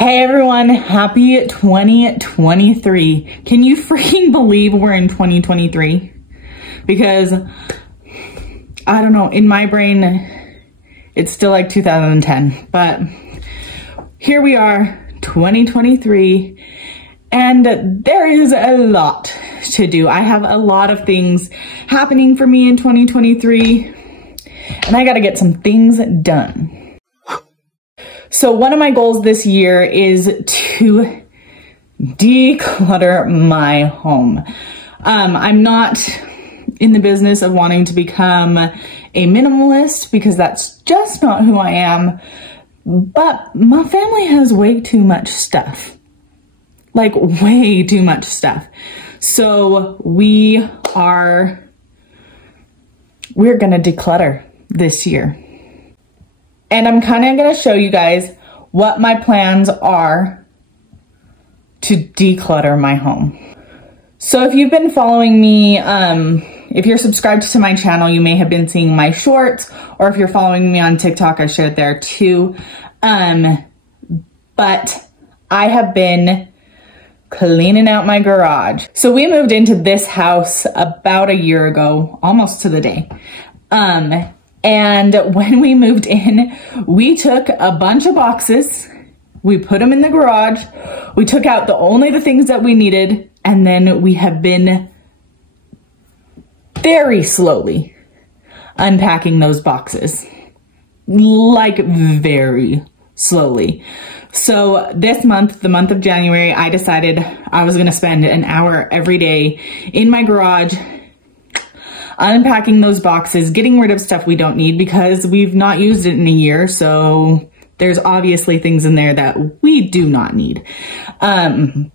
Hey everyone, happy 2023. Can you freaking believe we're in 2023? Because, I don't know, in my brain, it's still like 2010, but here we are, 2023, and there is a lot to do. I have a lot of things happening for me in 2023, and I gotta get some things done. So one of my goals this year is to declutter my home. I'm not in the business of wanting to become a minimalist because that's just not who I am, but my family has way too much stuff, like way too much stuff. So we're gonna declutter this year. And I'm kind of going to show you guys what my plans are to declutter my home. So if you've been following me, if you're subscribed to my channel, you may have been seeing my shorts, or if you're following me on TikTok, I shared there too. But I have been cleaning out my garage. So we moved into this house about a year ago, almost to the day. And when we moved in, we took a bunch of boxes, we put them in the garage, we took out only the things that we needed, and then we have been very slowly unpacking those boxes, like very slowly. So this month, the month of January, I decided I was gonna spend an hour every day in my garage unpacking those boxes, getting rid of stuff we don't need because we've not used it in a year. So there's obviously things in there that we do not need. And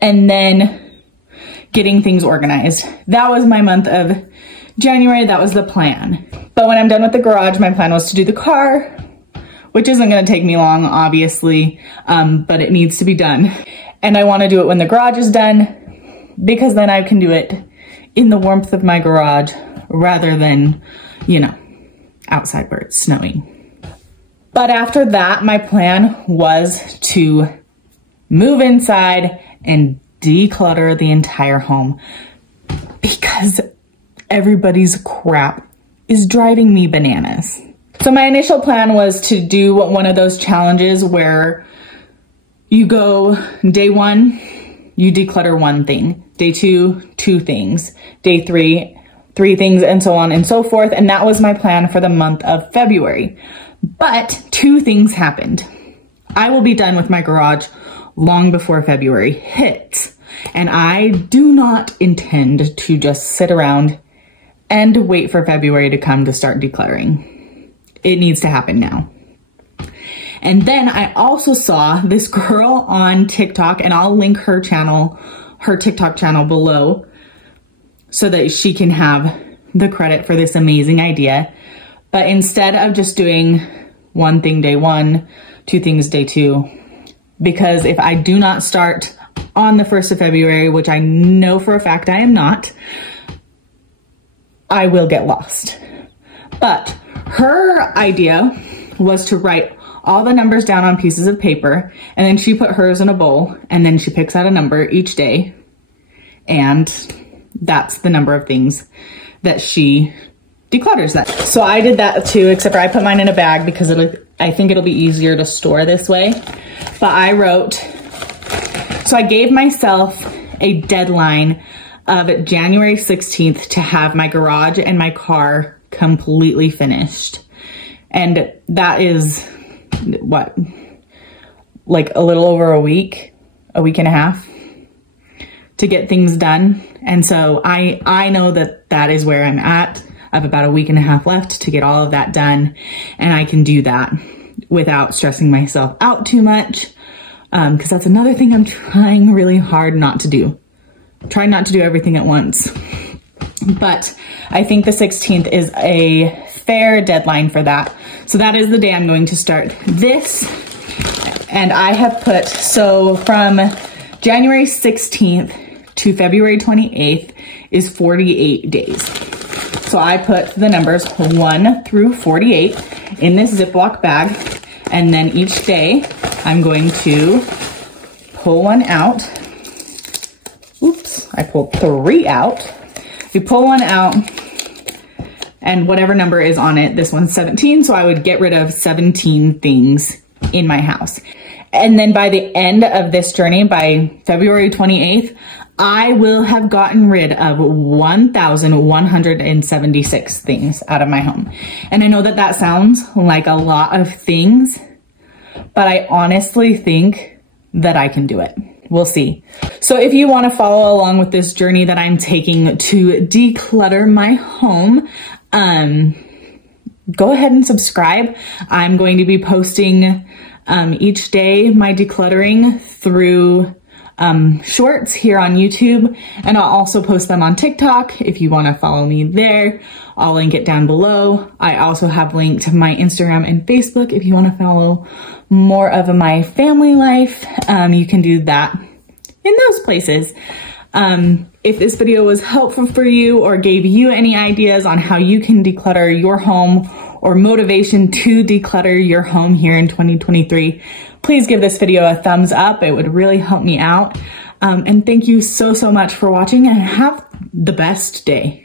then getting things organized. That was my month of January. That was the plan. But when I'm done with the garage, my plan was to do the car, which isn't going to take me long, obviously, but it needs to be done. And I want to do it when the garage is done because then I can do it in the warmth of my garage rather than, you know, outside where it's snowing. But after that, my plan was to move inside and declutter the entire home because everybody's crap is driving me bananas. So my initial plan was to do one of those challenges where you go day one, you declutter one thing. Day two, 2 things. Day three, 3 things, and so on and so forth. And that was my plan for the month of February. But 2 things happened. I will be done with my garage long before February hits. And I do not intend to just sit around and wait for February to come to start decluttering. It needs to happen now. And then I also saw this girl on TikTok, and I'll link her channel, her TikTok channel below so that she can have the credit for this amazing idea. But instead of just doing 1 thing day 1, 2 things day 2, because if I do not start on the 1st of February, which I know for a fact I am not, I will get lost. But her idea was to write all the numbers down on pieces of paper, and then she put hers in a bowl, and then she picks out a number each day, and that's the number of things that she declutters that. So I did that too, except for I put mine in a bag because I think it'll be easier to store this way. But I wrote, so I gave myself a deadline of January 16th to have my garage and my car completely finished. And that is what, like a little over a week and a half to get things done. And so I know that that is where I'm at. I have about a week and a half left to get all of that done, and I can do that without stressing myself out too much, because that's another thing I'm trying really hard not to do. Try not to do everything at once. But I think the 16th is a fair deadline for that. So that is the day I'm going to start this. And I have put, so from January 16th to February 28th is 48 days. So I put the numbers 1 through 48 in this Ziploc bag, and then each day I'm going to pull one out. Oops, I pulled 3 out. We pull one out and whatever number is on it, this one's 17, so I would get rid of 17 things in my house. And then by the end of this journey, by February 28th, I will have gotten rid of 1,176 things out of my home. And I know that that sounds like a lot of things, but I honestly think that I can do it. We'll see. So if you want to follow along with this journey that I'm taking to declutter my home, go ahead and subscribe. I'm going to be posting each day my decluttering through shorts here on YouTube, and I'll also post them on TikTok if you want to follow me there. I'll link it down below. I also have linked my Instagram and Facebook if you want to follow more of my family life. You can do that in those places. If this video was helpful for you or gave you any ideas on how you can declutter your home or motivation to declutter your home here in 2023, please give this video a thumbs up. It would really help me out. And thank you so much for watching, and have the best day.